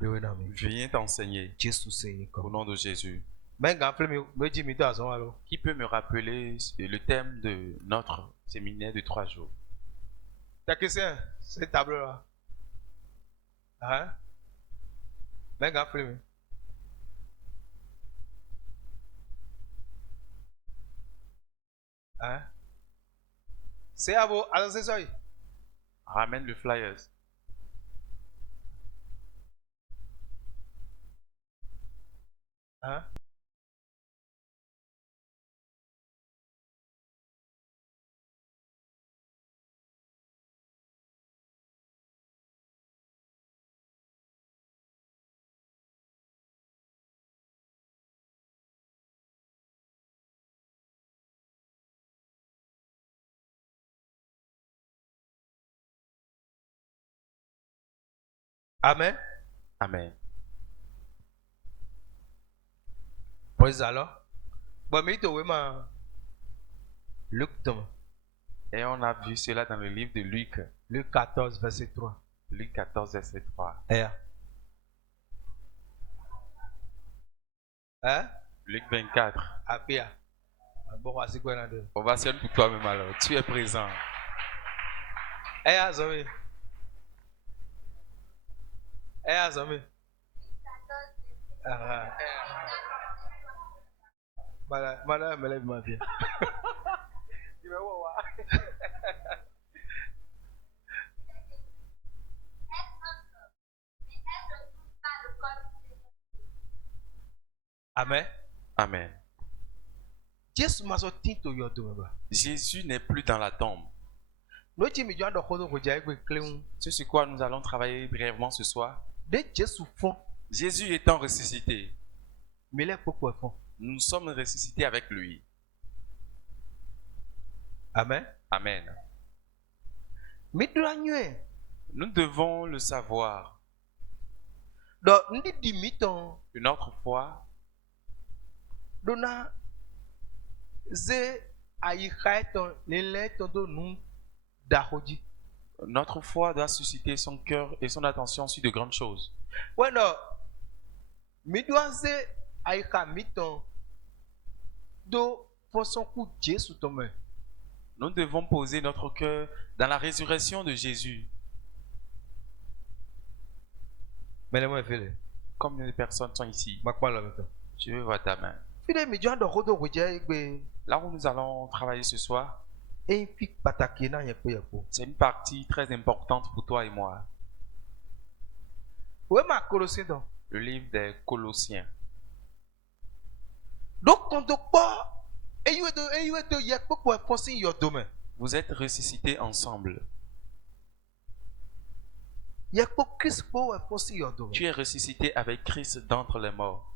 Viens t'enseigner au nom de Jésus. Qui peut me rappeler le thème de notre séminaire de 3 jours? C'est tableau-là. Hein? Hein? C'est à vous. Alors c'est ça. Ramène le flyers. Hein? Amen. Amen. Praise alors. Bon, mais tu vois, Luc, et on a vu cela dans le livre de Luc. Luc 14, verset 3. Luc 14, verset 3. Hein? Luc 24. Ovation pour toi-même alors. Tu es présent. Azami. Madame, me lève ma vie. Amen. Amen. Jésus n'est plus dans la tombe. C'est sur quoi nous allons travailler brièvement ce soir. Jésus étant ressuscité, nous sommes ressuscités avec lui. Amen. Amen. Nous devons le savoir. Une autre fois, notre foi doit susciter son cœur et son attention sur de grandes choses. Nous devons poser notre cœur dans la résurrection de Jésus. Combien de personnes sont ici? Je veux voir ta main. Là où nous allons travailler ce soir, c'est une partie très importante pour toi et moi. Le livre des Colossiens. Vous êtes ressuscités ensemble. Tu es ressuscité avec Christ d'entre les morts.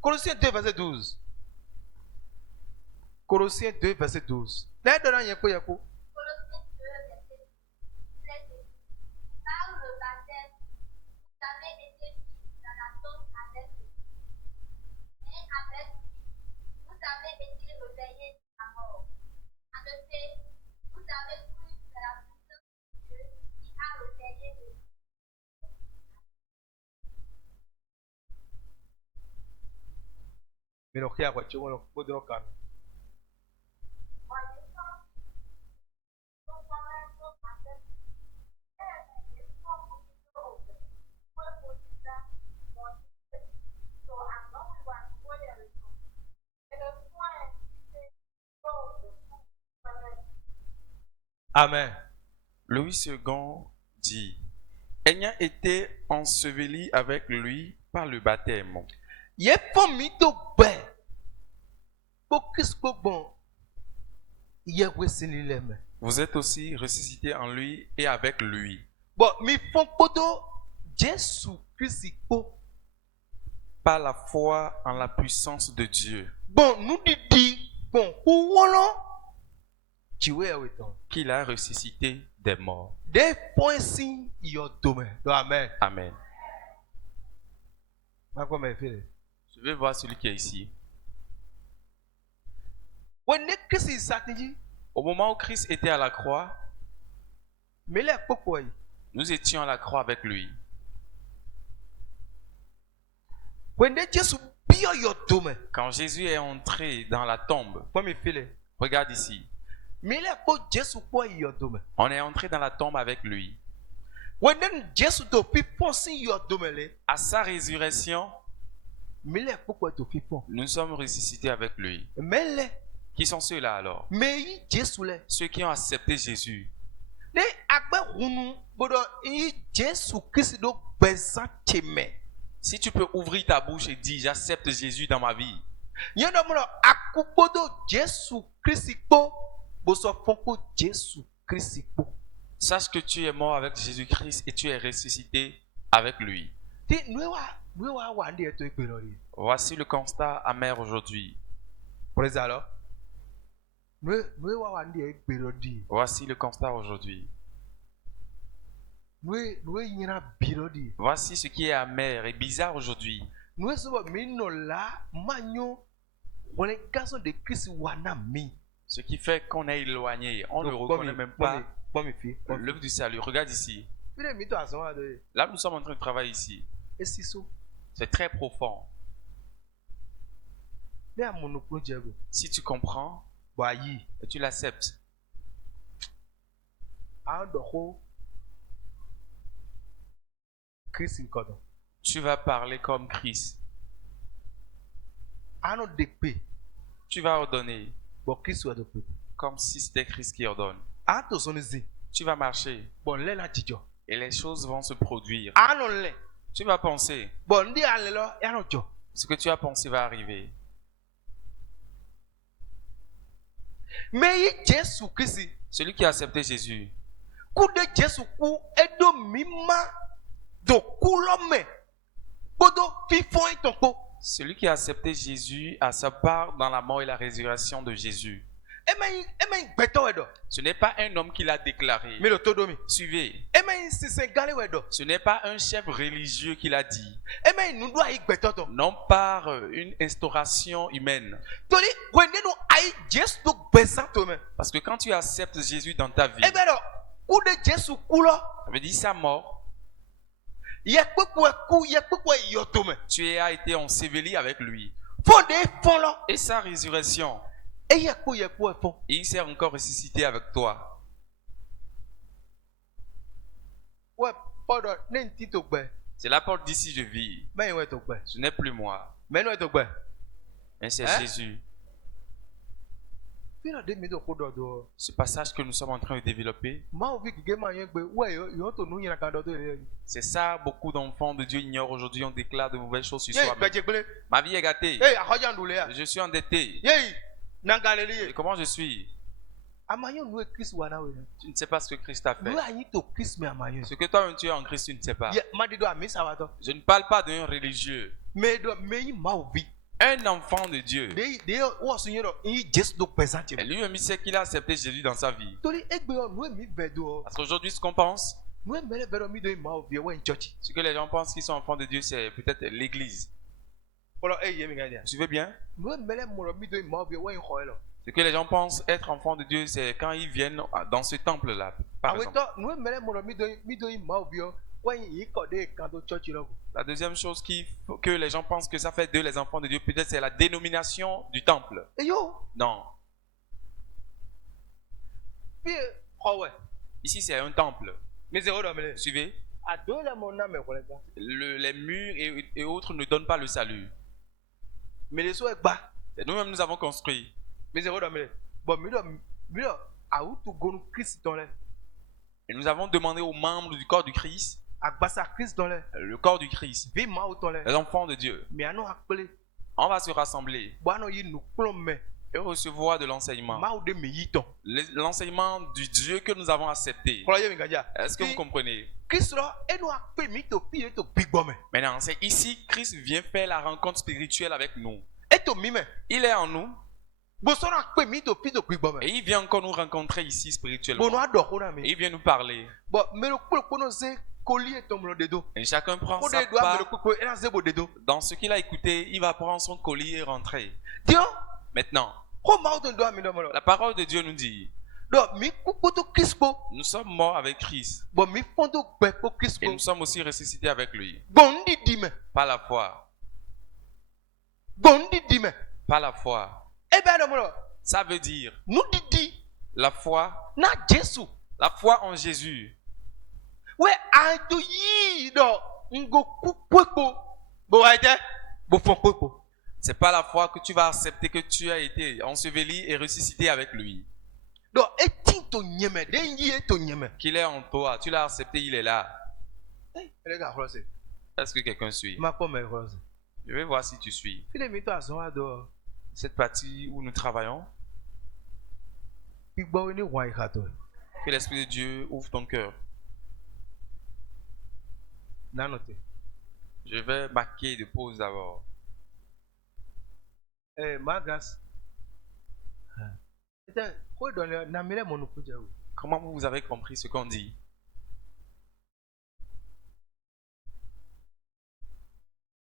Colossiens 2, verset 12. Colossiens 2, verset 12. Amen. Louis II dit, ayant été enseveli avec lui par le baptême. Vous êtes aussi ressuscité en lui et avec lui. Par la foi en la puissance de Dieu. Qu'il a ressuscité des morts. Amen. Amen. Je vais voir celui qui est ici. Au moment où Christ était à la croix, Nous étions à la croix avec lui. When they just be your dome. Quand Jésus est entré dans la tombe, When me feel it. regarde ici, Me le po Jesus kwa your dome. on est entré dans la tombe avec lui. When then Jesus to people see your dome le. À sa résurrection, Me le po kwa to people. nous sommes ressuscités avec lui. Me le. Qui sont ceux-là alors? Me yi Jesus le. Ceux qui ont accepté Jésus. Ne agbe hunu bodo yi Jesus Christ do bezan cheme. Si tu peux ouvrir ta bouche et dire j'accepte Jésus dans ma vie, Yendo mono akubodo Jesus Christ po boso fonko Jesus Christ po. sache que tu es mort avec Jésus-Christ et tu es ressuscité avec lui. Ti nuewa wa ndi eto igbero ri. Voici le constat amer aujourd'hui. Praise the Lord. Nuewa wa ndi igbero di. Voici le constat aujourd'hui. Nue yina biro di. Voici ce qui est amer et bizarre aujourd'hui. Nue sobo mi no la manyo wole gason de Christ wana mi. Ce qui fait qu'on est éloigné. On ne reconnaît même pas l'œuvre du salut. Regarde ici. Là, nous sommes en train de travailler ici. C'est très profond. Si tu comprends et tu l'acceptes, tu vas parler comme Christ. Tu vas ordonner comme si c'était Christ qui ordonne. Tu vas marcher et les choses vont se produire. Tu vas penser. Ce que tu as pensé va arriver. Mais Jésus Christ, Celui qui a accepté Jésus, coup de Jésus coup edo mima do kulome bodo fifon itonko. celui qui a accepté Jésus a sa part dans la mort et la résurrection de Jésus. Emen beto edo. Ce n'est pas un homme qui l'a déclaré. Mais le todomi. Suivez. Emen sisen gale edo. Ce n'est pas un chef religieux qui l'a dit. Emen nundo ai beto to. Non par une instauration humaine. Toli wende no ai Jésus do besanto me. Parce que quand tu acceptes Jésus dans ta vie, Ebero coup de Jésus kulo. ça veut dire sa mort, tu as été enseveli avec lui. Et sa résurrection, et il s'est encore ressuscité avec toi. C'est la porte d'ici je vis. Ce n'est plus moi, mais c'est Jésus. Ce passage que nous sommes en train de développer, c'est ça, beaucoup d'enfants de Dieu ignorent aujourd'hui, on déclare de mauvaises choses sur soi-même. Ma vie est gâtée, je suis endetté. Et comment je suis? Tu ne sais pas ce que Christ a fait. Ce que toi-même tu es en Christ, tu ne sais pas. Je ne parle pas d'un religieux. Un enfant de Dieu. Et lui-même, il sait qu'il a accepté Jésus dans sa vie. Parce qu'aujourd'hui, ce qu'on pense, ce que les gens pensent qu'ils sont enfants de Dieu, c'est peut-être l'église. Vous suivez bien? Ce que les gens pensent être enfants de Dieu, c'est quand ils viennent dans ce temple-là, par exemple. La deuxième chose que les gens pensent que ça fait d'eux les enfants de Dieu, peut-être c'est la dénomination du temple. Non. Ici c'est un temple. Suivez. Les murs et autres ne donnent pas le salut. Et nous-mêmes nous avons construit. Et nous avons demandé aux membres du corps du Christ, le corps du Christ, les enfants de Dieu, on va se rassembler et recevoir de l'enseignement. L'enseignement du Dieu que nous avons accepté. Est-ce que vous comprenez? Maintenant, c'est ici que Christ vient faire la rencontre spirituelle avec nous. Il est en nous. Et il vient encore nous rencontrer ici spirituellement. Et il vient nous parler. Et chacun prend sa part. Dans ce qu'il a écouté, il va prendre son collier et rentrer. Maintenant, la parole de Dieu nous dit, Donc, mi kupoto Chrispo. Nous sommes morts avec Christ. Bon, mi fondo bepo Et Chrispo. nous sommes aussi ressuscités avec lui. Bon, di dime. Par la foi. Bon, di dime. Par la foi. Eh ben, non, Ça veut dire nous di la foi. na Jésus. La foi en Jésus. Ouais, aïto yi do ngo kupo. Bon, aïe, bon fon kupo. C'est pas la foi que tu vas accepter que tu as été enseveli et ressuscité avec lui. Donc, etin to nyeme, den yi to nyeme. Qu'il est en toi. Tu l'as accepté, il est là. Eh, les gars, rose. Est-ce que quelqu'un suit? Ma pomme est rose. Je vais voir si tu suis. Il est mis à son ado. Cette partie où nous travaillons, Il boit une wine kato. que l'Esprit de Dieu ouvre ton cœur. Nanote. Je vais marquer de pause d'abord. Eh, Magas. Quoi donner namele mon kuja. Comment vous avez compris ce qu'on dit?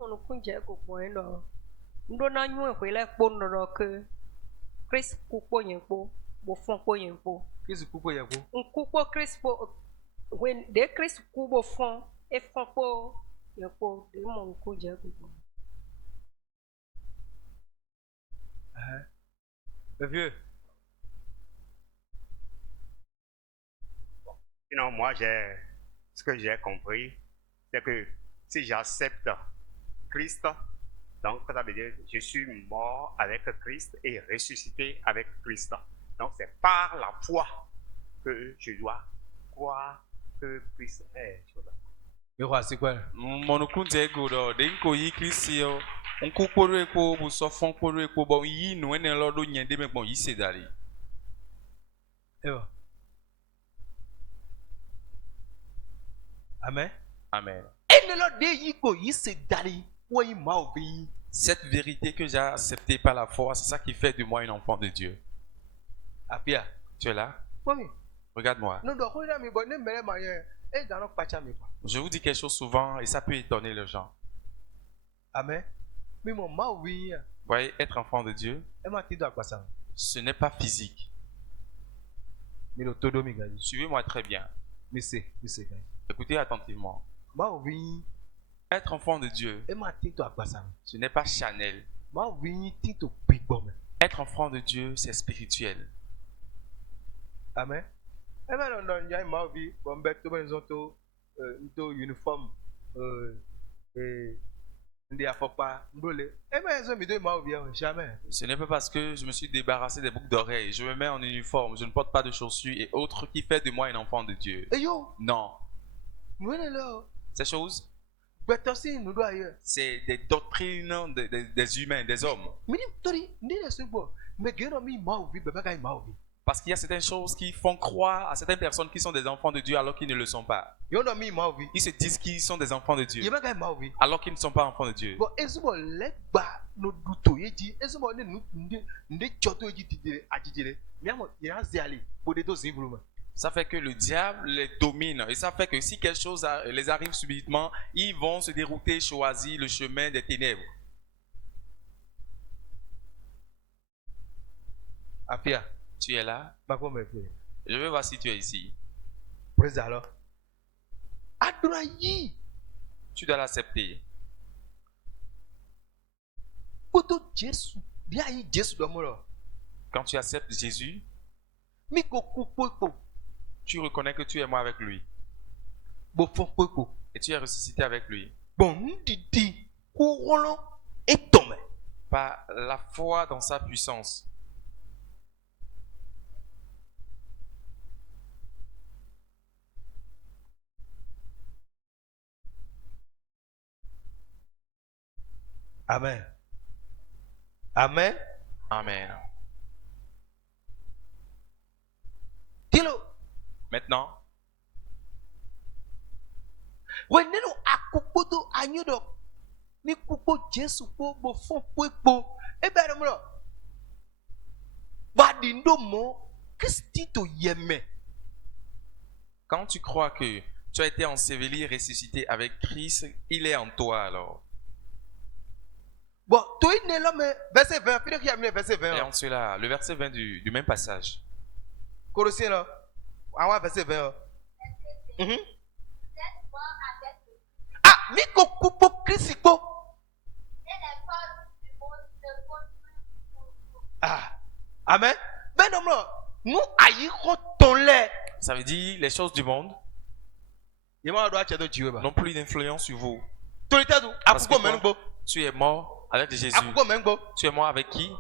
On kunje ko poendo ndo na nyu ko le po ndo ke Chris ku po yen po bo fon po yen po Qu'est-ce que vous pouvez dire? ku po Chris po when de Chris ku bo fon e fon po yen po de mon kunje ko Le vieux. Sinon, moi, ce que j'ai compris, c'est que si j'accepte Christ, donc ça veut dire que je suis mort avec Christ et ressuscité avec Christ. Donc c'est par la foi que je dois croire que Christ est. Mais quoi, c'est quoi? Monokunze godo denko yi Christio. On kuporo eko bu sofon poro eko bon yi no ene lodo nyende me bon yi sedari. Amen. Amen. Et ne le dit ko yi se dali ou yi ma obi. Cette vérité que j'ai acceptée par la foi, c'est ça qui fait de moi un enfant de Dieu. Apia. Tu es là? Mami. Regarde-moi. Non, donc, on a mis bon, ne me moyen. Et dans notre pacha mi quoi. Je vous dis quelque chose souvent et ça peut étonner les gens. Amen. Mais mon ma obi. Vous voyez, être enfant de Dieu, Et ma ti do quoi ça? ce n'est pas physique. Mais le todo mi gali. Suivez-moi très bien. Mais c'est gali. Écoutez attentivement. Ma obi. Être enfant de Dieu, Et ma ti do quoi ça? ce n'est pas charnel. Ma obi ti to big bomb. Être enfant de Dieu, c'est spirituel. Amen. Et ben non, il y a ma obi. Bon bet to ben zonto to uniforme et ndi afopa ndole. Et ben zo mi do ma obi jamais. Ce n'est pas parce que je me suis débarrassé des boucles d'oreilles, je me mets en uniforme, je ne porte pas de chaussures et autres qui fait de moi un enfant de Dieu. Et yo, Non. nous est là. Ces choses, Bet aussi nous doit ailleurs. c'est des doctrines des humains, des hommes. Mais tori, ndi laisse bon. Mais gero mi ma obi beba kai ma obi. Parce qu'il y a certaines choses qui font croire à certaines personnes qui sont des enfants de Dieu alors qu'ils ne le sont pas. Yo no mi ma obi. Ils se disent qu'ils sont des enfants de Dieu Yeba kai ma obi. alors qu'ils ne sont pas enfants de Dieu. Bon, ezubo legba no duto yeji. Ezubo ne nu ndi choto yeji tidire ajijire. Miamo ira ziali. Bode to zimbruma. Ça fait que le diable les domine et ça fait que si quelque chose les arrive subitement, ils vont se dérouter, choisir le chemin des ténèbres. Apia, Tu es là? ma pomme fait. Je vais voir si tu es ici. Praise alors. Adora yi. Tu dois l'accepter. Poto Jésus. Dia yi Jésus do mo lo. Quand tu acceptes Jésus, Mi ko ku popo. tu reconnais que tu es mort avec lui Bo fon popo. et tu es ressuscité avec lui. Bon, ndidi. Ko rolo et tombe. Par la foi dans sa puissance. Amen. Amen. Amen. Dilo. Maintenant, Weneno akupoto anyodo. Ni kupo Jésus po bo fon popo. E be mo lo. Ba di ndo mo Christi to yeme. quand tu crois que tu as été enseveli et ressuscité avec Christ, il est en toi alors. Bon, to ne lo me verset 20, puis qui a mis verset Et 20. en cela, le verset 20 du même passage. Colossiens là. Ah ouais, verset 20. Mhm. Ah, Miko Kupo Chrisiko. Ah, amen. Ben non, non. Nous aïrons ton lait. Ça veut dire les choses du monde N'ont n'ont plus d'influence sur vous. Parce Parce que quoi? Tu es mort avec Jésus. Tu es mort avec qui?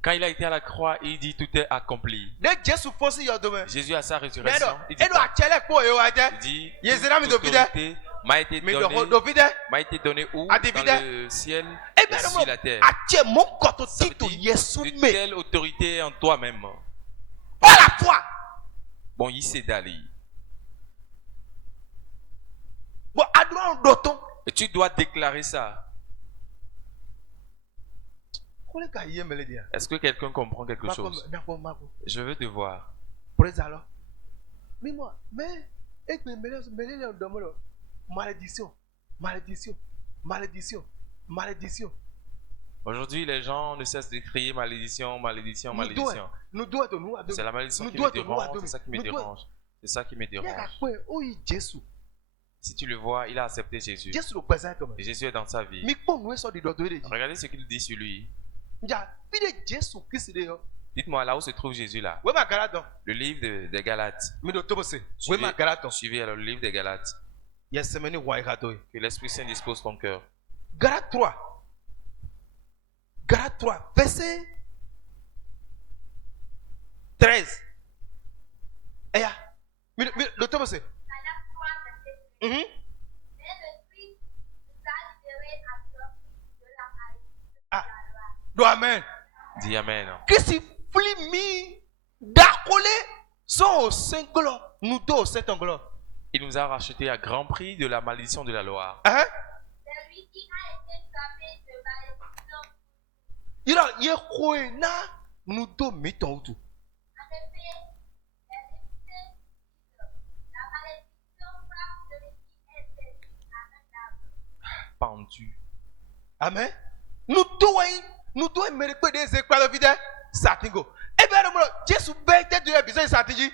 Quand il a été à la croix, il dit tout est accompli. Jésus a sa résurrection. Il dit, il dit toute autorité m'a été donnée où? Dans le ciel et sur la terre. Ça veut dire, de quelle autorité est en toi-même? Pas la foi. Bon, il s'est d'aller. Bon, adorons d'autres. Et tu dois déclarer ça. Est-ce que quelqu'un comprend quelque chose? Je veux te voir. Malédiction, malédiction, malédiction, malédiction. Aujourd'hui, les gens ne cessent de crier malédiction, malédiction, malédiction. C'est la malédiction qui me dérange, c'est ça qui me dérange. C'est ça qui me dérange. Si tu le vois, il a accepté Jésus. Et Jésus est dans sa vie. Regardez ce qu'il dit sur lui. Dites-moi là où se trouve Jésus là. Le livre des Galates. Suivez alors le livre des Galates. Que l'Esprit Saint dispose ton cœur. Galates 3. Galates 3, verset 13. Le temps c'est. Amen. Dis Amen. Que si flimi d'accolé sont au cinglot, nous deux au sept anglo. Il nous a racheté à grand prix de la malédiction de la loi. Celui qui a été frappé de malédiction. Il a yéhoué na nous deux mettons tout. En effet, la malédiction frappe celui qui est saisi à un arbre. Pendu. Amen. Nous devons mériter des éclats de vie. Satingo. Eh bien, Jésus bête de l'épisode de Satigi.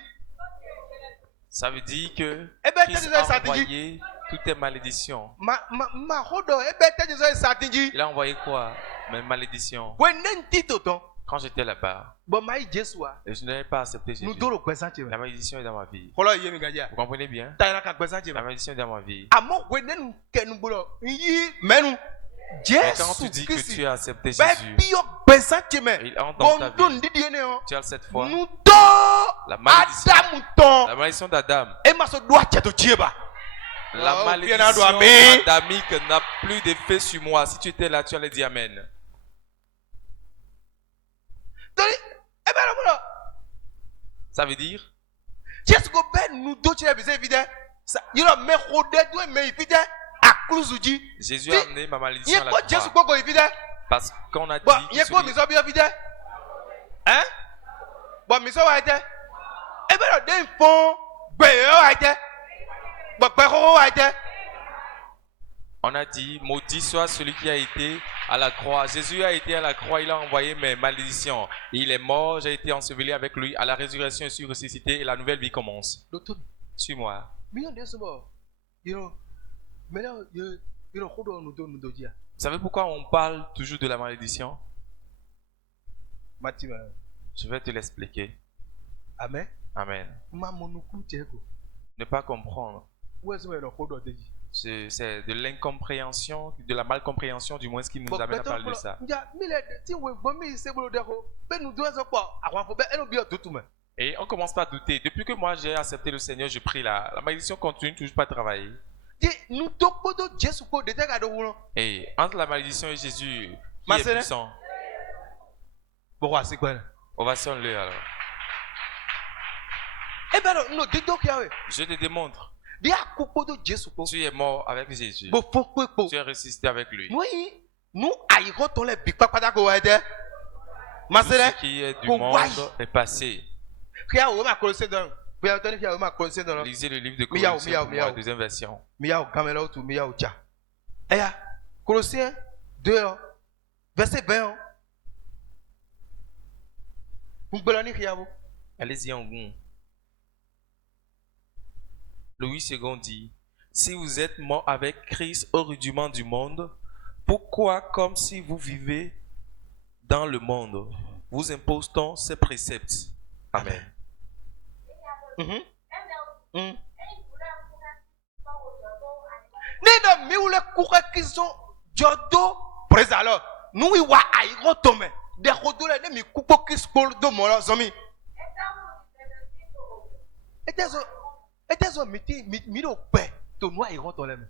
Ça veut dire que Eh ben, Christ t'as a envoyé toutes tes malédictions. Il a envoyé quoi? Mes malédictions. Quand j'étais là-bas, et je n'avais pas accepté Jésus. La malédiction est dans ma vie. Vous comprenez bien? La malédiction est dans ma vie. Mais quand tu dis que tu as accepté Jésus, il entre dans ta vie. Tu as cette foi. La malédiction d'Adam. La malédiction adamique n'a plus d'effet sur moi. Si tu étais là, tu allais dire Amen. Ça veut dire Jésus a amené ma malédiction à la croix. Parce qu'on a dit on a dit, maudit soit celui qui a été à la croix. Jésus a été à la croix, il a envoyé mes malédictions. Il est mort, j'ai été enseveli avec lui. À la résurrection, je suis ressuscité et la nouvelle vie commence. Suis-moi. Vous savez pourquoi on parle toujours de la malédiction? Je vais te l'expliquer. Amen. Amen. Ne pas comprendre. C'est de l'incompréhension, de la malcompréhension du moins ce qui nous amène à parler de ça. Et on commence pas à douter. Depuis que moi j'ai accepté le Seigneur, je prie là. La malédiction continue toujours pas à travailler. Et entre la malédiction et Jésus, qui est puissant? Ovation-le alors. Je te démontre. Tu es mort avec Jésus. Tu es ressuscité avec lui. Tout ce qui est du monde est passé. Lisez le livre de Colossiens pour moi, deuxième version. Colossiens 2, verset 20. Ngbelani Riabo. Allez-y en goût. Louis II dit, si vous êtes mort avec Christ au rudiment du monde, pourquoi, comme si vous vivez dans le monde, vous impose-t-on ces préceptes? Amen. Mhm. Mm. Et Nida miule kure kizo jodo prezalo. Nui wa airo tome. De rodole de mi kupo kispol do mola zomi. Etezo miti miro pe to noa airo tole me.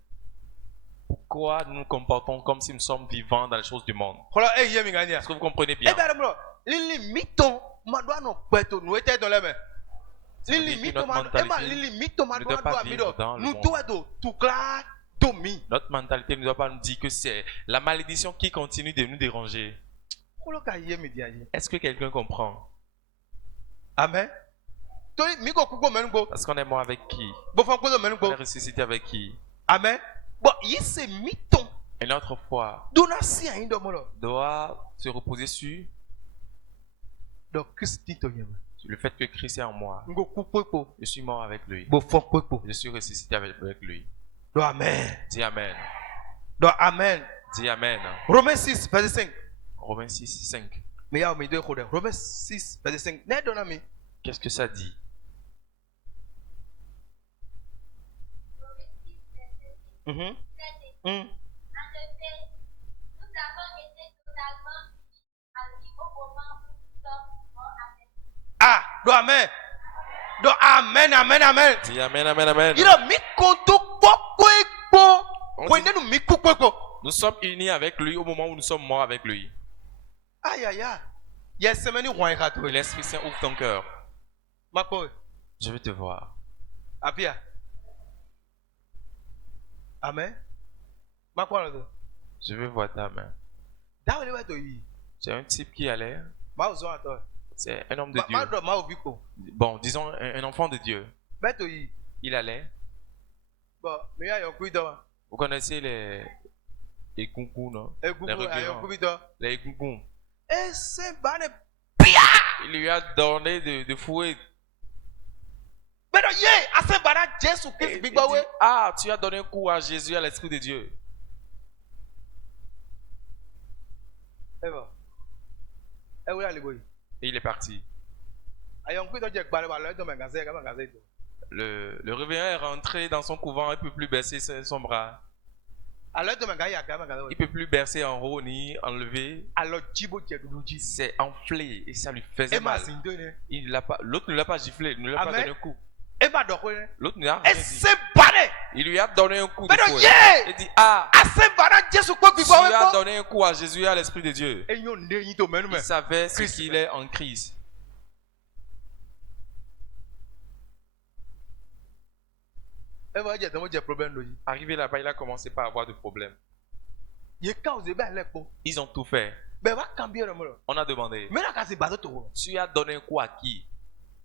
Pourquoi nous nous comportons comme si nous sommes vivants dans les choses du monde? Kola e yemi gania. Est-ce que vous comprenez bien? E bere bro. Lili mito madwa no pe to no ete do le me. Lili mito madwa lili mito madwa do amido. Nous doit do tukla domi. Notre mentalité ne doit pas nous dire que c'est la malédiction qui continue de nous déranger. Kola ka yemi diaji. Est-ce que quelqu'un comprend? Amen. Tori miko kuko mengo. Parce qu'on est mort avec qui? Bo fan ko do On mengo. est ressuscité avec qui? Amen. Bon, il se miton. Et notre foi Dona si a indo molo. doit se reposer sur Donc Christi to yema. le fait que Christ est en moi. Ngo kupo. Je suis mort avec lui. Bo fan popo. Je suis ressuscité avec lui. Do amen. Dis Amen. Do amen. Dis Amen. Romains 6 verset 5. Romains 6, 5. Mais ya mi de khode. Romains 6 verset 5. Ne dona mi. Qu'est-ce que ça dit? Mhm. En Mm. effet, nous avons été totalement unis au moment où nous sommes morts avec lui. Ah, do amen. Do amen amen amen. Dis Amen, Amen, Amen. Ira mi konto poko ekpo. On Ko dit- ndenu mi kupo ekpo. Nous sommes unis avec lui au moment où nous sommes morts avec lui. Aïe aïe aïe. Yes, semeni roi rato. Que l'Esprit Saint ouvre ton cœur. Mako. Je veux te voir. Apia. Amen. Mako na do. Je veux voir ta main. Da wele wa to yi. C'est un type qui allait. Ma ozo ato. C'est un homme de Ma Dieu. do ma obiko. Bon, disons un enfant de Dieu. Beto yi. Il allait. Bon, mais ya yo kuido. Vous connaissez les coucous, non? E gugu Les ayo revirants. kuido. Les coucous. E se bane. Il lui a donné de fouet. Beto ye, ase bana Jesu Et Christ il bigba we. dit, ah, tu as donné un coup à Jésus, à l'Esprit de Dieu. E bo. E we ali boy. Et il est parti. Ayo kuido je gbale ba lo do mengaze ka mengaze do. Le révérend est rentré dans son couvent. Il ne peut plus bercer son bras. Alors de mengaze ya ka mengaze. Il ne peut plus bercer en haut ni enlever. Alors jibo je duji. C'est enflé et ça lui faisait E ma mal. sindo ne. Il l'a pas, l'autre ne l'a pas giflé, ne lui a pas Amen. donné un coup. E ba do ko ne. L'autre ne lui a E rien dit. se bane. Il lui a donné un coup de Beto fouet. ye. Il dit, ah, Ase bana Jesu Christ tu bigba we as ko. donné un coup à Jésus et à l'Esprit de Dieu. E yon ne yin to menu me. Il savait ce Christ. qu'il est en Christ. E ba je tamo je problème do yi. Arrivé là-bas, il a commencé par avoir des problèmes. Ye ka oze ba le po. Ils ont tout fait. Be wa cambio mo lo. On a demandé, Me na ka se bazo to. tu as donné un coup à qui?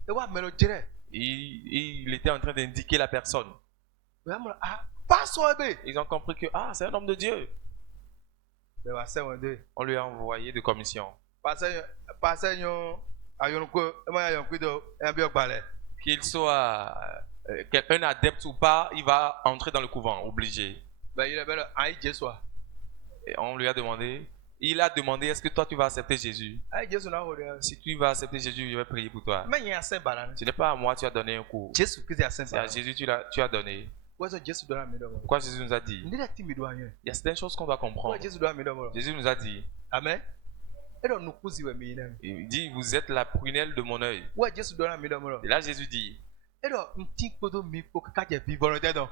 E wa melo jere. Il était en train d'indiquer la personne. Be mo ah pas so ebe. Ils ont compris que, ah, c'est un homme de Dieu. Be wa se won de. On lui a envoyé de commission. Pas yon ayon ko e ma ayon kuido e bi ogbale. Qu'il soit un adepte ou pas, il va entrer dans le couvent, obligé. Be ile be lo ai Jesu a. Et on lui a demandé, il a demandé, est-ce que toi tu vas accepter Jésus? Ai Jesu na ho de. Si tu vas accepter Jésus, je vais prier pour toi. Me yin ase bana. Ce n'est pas à moi, tu as donné un coup. Jesu Christ ase C'est à bana. Jésus tu as donné. Wo so Jesu do na mi do mo. Pourquoi Jésus nous a dit? Ndira ti mi do ayen. Il y a certaines choses qu'on doit Wo comprendre. Jesu do na mi do mo. Jésus nous a dit, Amen. E do nu kuzi we mi na. il dit, vous êtes la prunelle de mon œil. Wo Jesu do na mi do mo. Et là, Jésus dit, E do nti kodo mi ko ka je bi volonté do.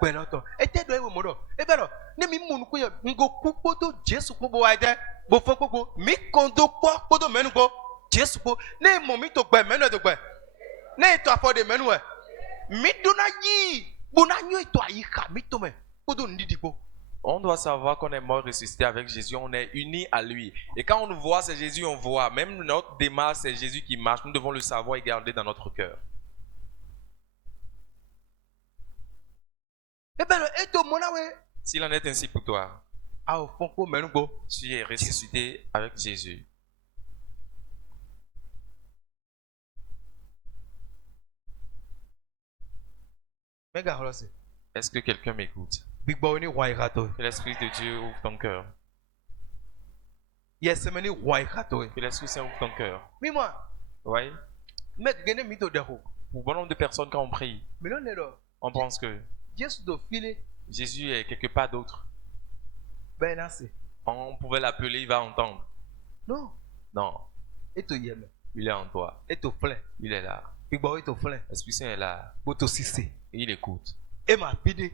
Pẹ̀lú ọ̀tọ̀ ẹ tẹ́dọ̀ ẹ̀wò mọ́dọ̀ ẹ bẹ̀rọ̀ ní mi mú nukú yẹ ngo kú kpódó Jésù kpó bó wa dẹ́ bó fọ́ kpókpó mi kòndó kpọ́ kpódó mẹ́nu kpó Jésù kpó ní mọ̀ mi tó gbẹ mẹ́nu ẹ̀ tó gbẹ ní ètò àfọ̀dé mẹ́nu ẹ̀ mi dúná yìí gbóná yóò ètò àyíká mi tó mẹ́ kpódó nídìí kpó. on doit savoir qu'on est mort ressuscité avec Jésus, on est unis à lui. Et quand on nous voit, c'est Jésus, on voit. Même notre démarche, c'est Jésus qui marche. Nous devons le savoir et garder dans notre cœur. ẹ bẹ̀rọ̀ ètò mọ́nà wẹ̀ S'il en est ainsi pour toi, a ò fọ́n kpó mẹ́nu kpó tu es ressuscité avec Jésus. Mais gars, là, c'est. Est-ce que quelqu'un m'écoute? Big Boy ni roi rato. Que l'Esprit de Dieu ouvre ton cœur. Yes, c'est meni roi rato. Que l'Esprit Saint ouvre ton cœur. Mais moi, Oui. mais gagner mito dero. Pour bon nombre de personnes, quand on prie, Mais non, non. on pense que Jésus do filer. Jésus est quelque part d'autre. Ben là, c'est. On pouvait l'appeler, il va entendre. Non. Non, Et to yeme. il est en toi. Et to plein. Il est là. Big Boy et to plein. L'Esprit Saint est là. Boto sisi. Il écoute. Et ma pide.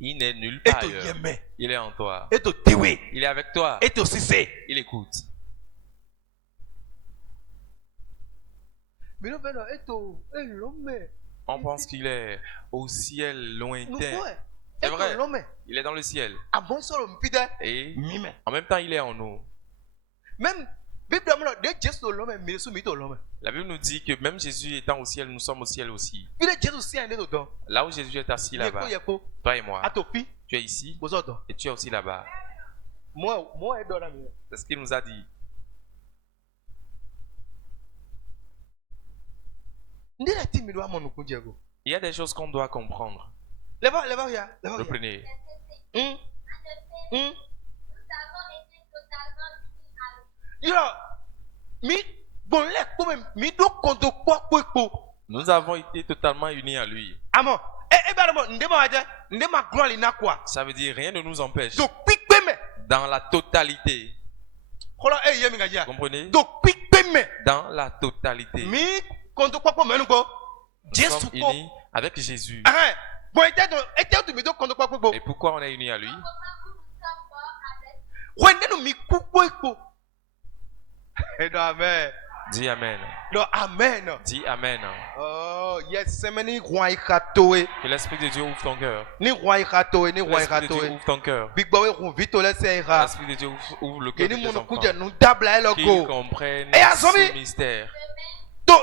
Il n'est nulle Et part to ailleurs. yeme. Il est en toi. Et to tiwe. Il est avec toi. Et to sisi. Il écoute. Mais non, ben non. Et to. Et l'homme. On pense qu'il est au ciel Nous lointain. quoi? C'est Et to vrai. l'homme. Il est dans le ciel. À bon solo mpide. Et Mime. en même temps, il est en nous. Même. Bible d'amena de Jésus l'homme. Mais sous mito l'homme. La Bible nous dit que même Jésus étant au ciel, nous sommes au ciel aussi. Il est Jésus si un est dedans. Là où Jésus est assis là-bas, Yeko. toi et moi, À to fi. tu es ici Vous autres. et tu es aussi là-bas. Moi, et dans la mienne. C'est ce qu'il nous a dit. Ndela timi do amonu kunjego. Il y a des choses qu'on doit comprendre. Leva ya. Reprenez. Hum. En effet, Hum. nous avons été totalement unis à lui. Yo. Mi bon le ko mi do kondo kwa. Nous avons été totalement unis à lui. Amo. Ba mo ndema aja. Ndema gloire na kwa. Ça veut dire rien ne nous empêche. Do pikpe me. Dans la totalité. Kola yemi ngaja. Comprenez? Do pikpe me. Dans la totalité. Mi kondo kwa menu ko. Nous Jésus sommes ko. unis avec Jésus. Ah. Bon était tu mi do kondo kwa. Et pourquoi on est unis à lui? Comment nous sommes morts avec Wende no mi ku. Et do amen. Dis Amen. Do amen. Dis Amen. Oh, yes, c'est meni roi katoe. Que l'Esprit de Dieu ouvre ton cœur. Ni roi katoe, ni Que roi l'Esprit de Dieu katoe. ouvre ton cœur. Big boy ron vito le Que sera. l'Esprit de Dieu ouvre le cœur de Keni tes munu enfants. kuja nu dabla elo Qu'ils go. comprennent Et à Zombie. ce mystère. To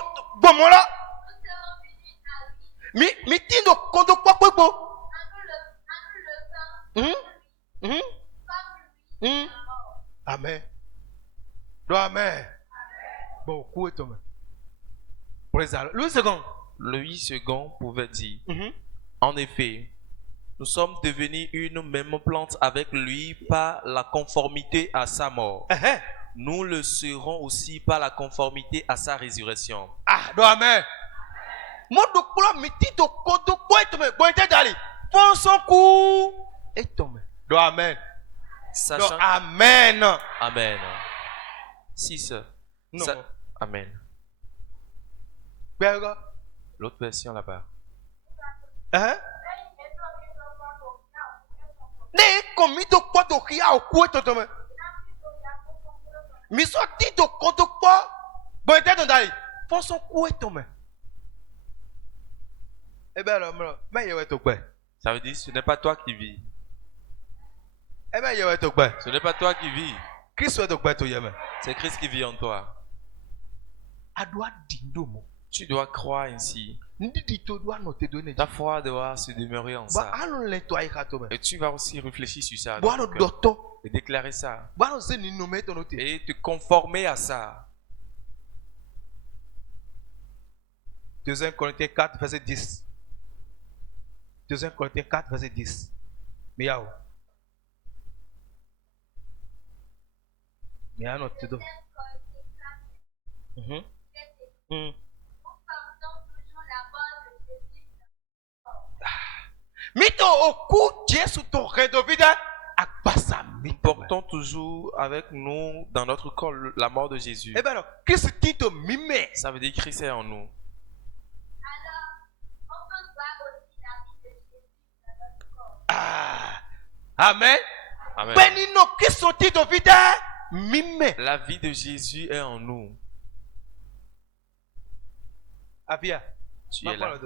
bon mo la. nous serons unis à lui. Mi tindo kondo kwa kwa. En nous le Hmm? comme lui Hmm? est mort. Amen. Do amen. Bon, coup et toi. Praise God. Le second. Le 8 secondes pouvait dire, Mhm. en effet, nous sommes devenus une même plante avec lui par la conformité à sa mort. Nous le serons aussi par la conformité à sa résurrection. Ah, do amen. Mo do kula mi tindo kondo kwa et toi. Bon était dali. Fon son coup. Et toi. Do amen. Do Sachant... amen. Amen. 6. Non. Amen. Berga. L'autre version là-bas. Hein? Ne komito kwa to kia o ku et toi. Mi so tindo kondo kwa. Bon était dans dali. Fon son coup et toi. Eh ben alors, mais il est au quoi? Ça veut dire ce n'est pas toi qui vis. Eh ben il est au quoi? Ce n'est pas toi qui vis. Christ est au quoi to yeme? C'est Christ qui vit en toi. Adwa dindo mo. Tu dois croire ainsi. Ndidi to doit noter donner. Ta foi doit se demeurer en Ba ça. alo le to ai kato. Et tu vas aussi réfléchir sur ça. Bo dans alo ton cœur. doto. Et déclarer ça. Ba alo se ni nomé to noter. Et te conformer à ça. 2 Corinthiens 4 verset 10. 2 Corinthiens 4 verset 10. Miao. Miao no tudo. Mhm. Mm. Nous portons toujours la mort de Jésus. Mito oku Jésus to redovida akbasa Nous mito. portons toujours avec nous dans notre corps la mort de Jésus. Eh ben alors, Christ tito mime. Ça veut dire que Christ est en nous. Alors, on peut voir aussi la vie de Jésus dans notre corps. Ah. Amen. Amen. Benino Christ tito vida mime. La vie de Jésus est en nous. Avia. Tu es là.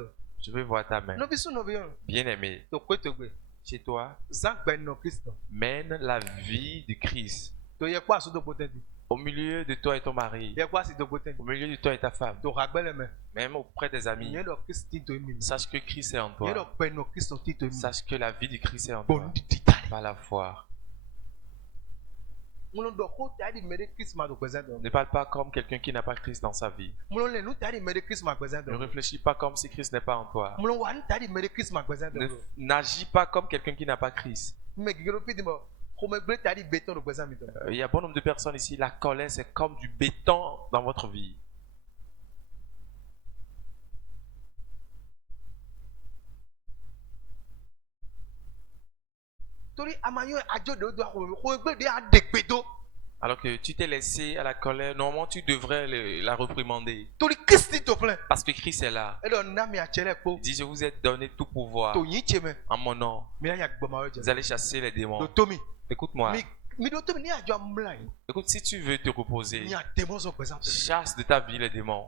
Je veux voir ta main. No bisu no bion. Bien-aimé, To kwetogbe. chez toi, Zank ben no Christ. mène la vie de Christ. To ye kwa su do potenti. Au milieu de toi et ton mari. Ye kwa si do potenti. Au milieu de toi et ta femme. To ragbele me. Même auprès des amis. Ye do Christ tito mime. Sache que Christ est en Ye toi. do ben no Christ tito mime. Sache que la vie de Christ est en toi. Bon ditali. Par la foi. Mon do ko ta di mere Christ ma do present. Ne parle pas comme quelqu'un qui n'a pas Christ dans sa vie. Mon le nous ta di mere Christ ma present. Ne réfléchis pas comme si Christ n'est pas en toi. Mon wan ta di mere Christ ma present. N'agis pas comme quelqu'un qui n'a pas Christ. Mais gero fi di mo ko me gbe ta di béton do present mi to. Il y a bon nombre de personnes ici, la colère c'est comme du béton dans votre vie. Tori amayo ajo do ko gbe de adegbedo. Alors que tu t'es laissé à la colère, normalement tu devrais la réprimander. Tori Christ to plein. Parce que Christ est là. E do na mi achere po. Il dit, je vous ai donné tout pouvoir To yin cheme. en mon nom. Mi ya gbo ma Vous allez chasser les Do démons. tomi. Écoute-moi. Mi do tomi ni ajo amla yi. Écoute, si tu veux te reposer, Ni a démon so present. chasse de ta vie les démons.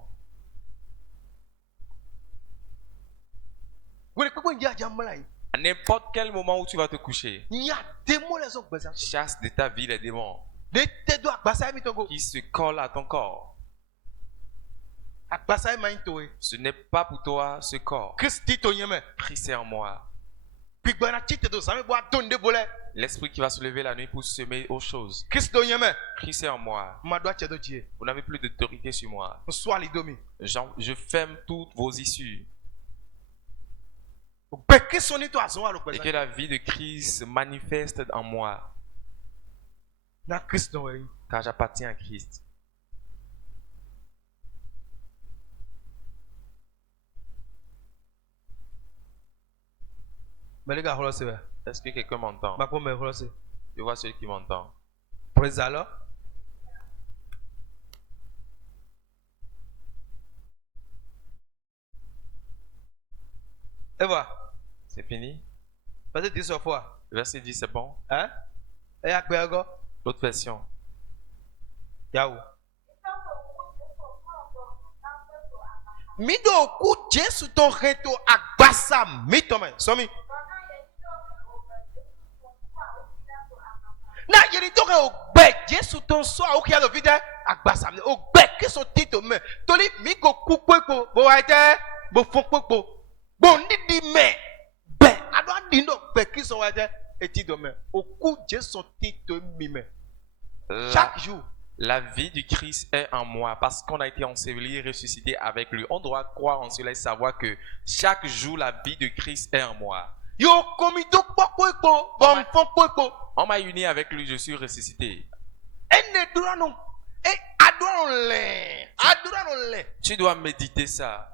Wele ko ngi ajo amla yi. À n'importe quel moment où tu vas te coucher, Ni a démon les so present. chasse de ta vie les démons De te do agbasa mi to go. qui se collent à ton corps. Agbasa ma yin to e. Ce n'est pas pour toi ce corps. Christ to yin me. Christ est en moi. Gbigba na chite do sami bo atonde bole. L'esprit qui va se lever la nuit pour semer aux choses. Christ to yin me. Christ est en moi. Ma do ache do ji. Vous n'avez plus d'autorité sur moi. So ali domi. Je ferme toutes vos issues. Beke soni to azon alo Et present. que la vie de Christ se manifeste en moi. Na Christ no e. Car j'appartiens à Christ. Mais les gars, holose we. Est-ce que quelqu'un m'entend? Ma ko me holose. Je vois celui qui m'entend. Praise Allah. Eva, C'est fini? vas-y 10 fois. Verset 10, c'est bon? Hein? Et akbego. L'autre version. Yawo. Mi do ku Jesu ton reto agbasa mi to me. So mi. Na yeri to o gbe Jesu ton so a o ki alo vide agbasa mi. O gbe ki so tito me. Tori mi go ku pepo bo wa je bo fun pepo. Bo ndidi me. Be ado adi ndo gbe ki so wa je eti do me. O ku Jesu tito mi me. Chaque jour. La vie du Christ est en moi parce qu'on a été enseveli et ressuscité avec lui. On doit croire en cela et savoir que chaque jour, la vie de Christ est en moi. Yo komito popo bon fon popo. On m'a uni avec lui, je suis ressuscité. Ene dura non. E adura le. Adura non le. Tu dois méditer ça.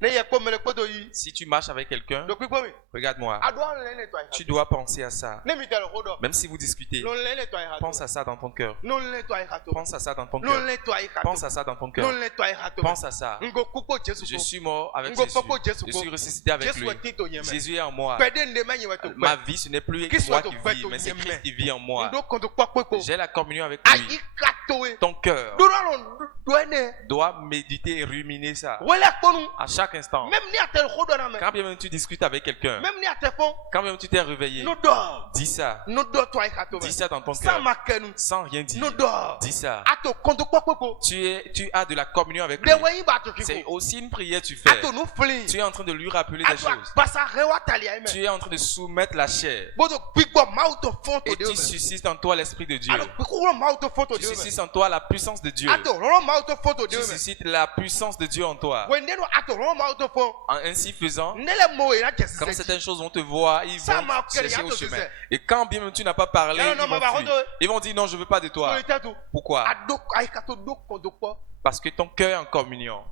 Ne ye ko mele podo yi. Si tu marches avec quelqu'un, Do pipo mi. regarde-moi. Adura le ne to ai. Tu dois penser à ça. Ne mi tell hodo. Même si vous discutez, Non le ne to ai. pense à ça dans ton cœur. Non le to ai hato. Pense à ça dans ton Non cœur. le to ai hato. Pense à ça dans ton Non cœur. le to ai hato. Pense à ça. Ngo kupo Jesu Je ko. suis mort avec Ngo Jésus. popo Jesu Je ko. suis ressuscité avec Jesu lui. wa tito yeme. Jésus est en moi. Pede ne ma yewe to. Ma vie, ce n'est plus Christ moi soit qui au fait vis, au mais c'est Yémen. Christ qui vit en moi. Ndo kondo popo. J'ai la communion avec Ayi lui. kato e. Ton cœur Dura non do ene. doit méditer et ruminer ça Wele konu. à chaque instant. Même ni atel hodo na me. Quand bien même tu discutes avec quelqu'un, Même ni atefon. quand même tu t'es réveillé, No do. dis ça. No do to ai hato. Dis ça dans ton Sans cœur, ma kenu. sans rien dire. No do. Dis ça. Ato kondo popo. Tu as de la communion avec lui. De weyi ba to C'est kiko. aussi une prière que tu fais. Ato nu fling. Tu es en train de lui rappeler des Ato choses. basa rewa tali ai me. Tu es en train de soumettre la chair. Bodo bigbo mauto fonto Et de tu me. suscites en toi l'Esprit de Dieu. Alo bigbo mauto fonto Tu de me. suscites en toi la puissance de Dieu. Ato ro mauto fonto de Tu me. suscites la puissance de Dieu en toi. Wendeno ato ro mauto fon. En ainsi faisant, Nele mo e na quand jesi. certaines choses vont te voir, ils Ça vont m'a créé chercher au un chemin. succès. Et quand bien même tu n'as pas parlé, Non, non, ils mais vont par fuir. contre, Ils vont dire non, je veux pas de toi. To itetu. Pourquoi? Ado ai kato do kondo po. Parce que ton cœur est en communion.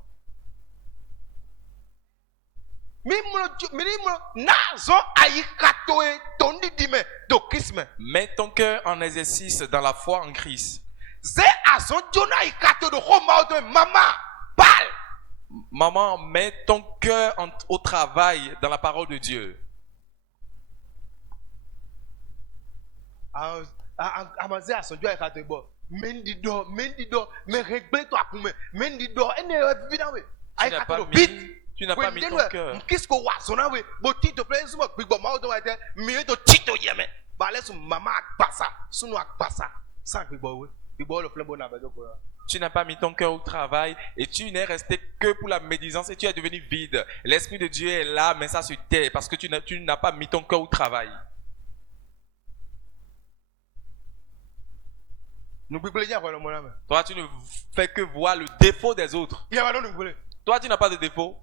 Minimo nazo ai kato e tondi dime do kisme. Mets ton cœur en exercice dans la foi en Christ. Ze azon jona ai kato do ho mauto mama. Parle. Maman, mets ton cœur au travail dans la parole de Dieu. Amaze asonjo ai kato bo. Mendi do, me regle to akume. Mendi do, ene vida we. Ai Tu n'as kato pas do mis, bit. tu n'as pas mis ton cœur. Mkisko wa zona we. Bo tito play sumo bigbo mauto wa te. Mi to tito yeme. Ba le su mama akbasa. Sunu akbasa. San bigbo we. Bigbo lo flembo na bedo ko. Tu n'as pas mis ton cœur au travail et tu n'es resté que pour la médisance et tu es devenu vide. L'Esprit de Dieu est là, mais ça se tait parce que tu n'as pas mis ton cœur au travail. Nous brûlons déjà quoi le monde là. Toi, tu ne fais que voir le défaut des autres. Il y a pas nous brûler. Toi, tu n'as pas de défaut.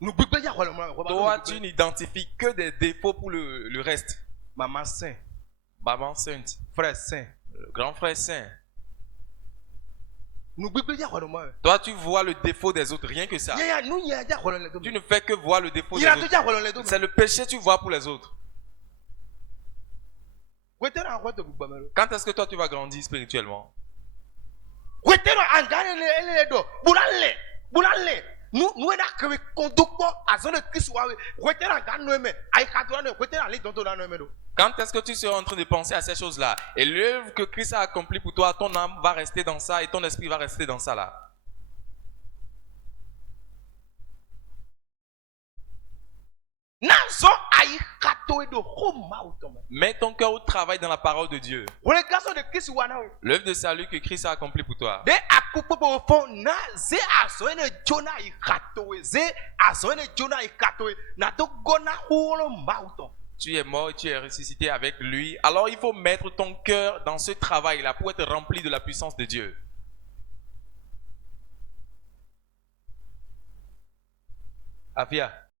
Nous brûlons déjà quoi le monde là. Toi, tu n'identifies que des défauts pour le reste. Maman saint, Maman sainte, frère saint. le grand frère saint. Nous brûlons déjà quoi le monde. Toi, tu vois le défaut des autres, rien que ça. Nous il y a déjà quoi le Tu ne fais que voir le défaut il des y a autres. déjà quoi le C'est le péché que tu vois pour les autres. Quand est-ce que toi, tu vas grandir spirituellement? Quand est-ce que tu seras en train de penser à ces choses-là? Et l'œuvre que Christ a accomplie pour toi, ton âme va rester dans ça et ton esprit va rester dans ça là. Mets ton cœur au travail dans la parole de Dieu. L'œuvre de salut que Christ a accomplie pour toi. Tu es mort et tu es ressuscité avec lui. Alors il faut mettre ton cœur dans ce travail-là pour être rempli de la puissance de Dieu. Avia.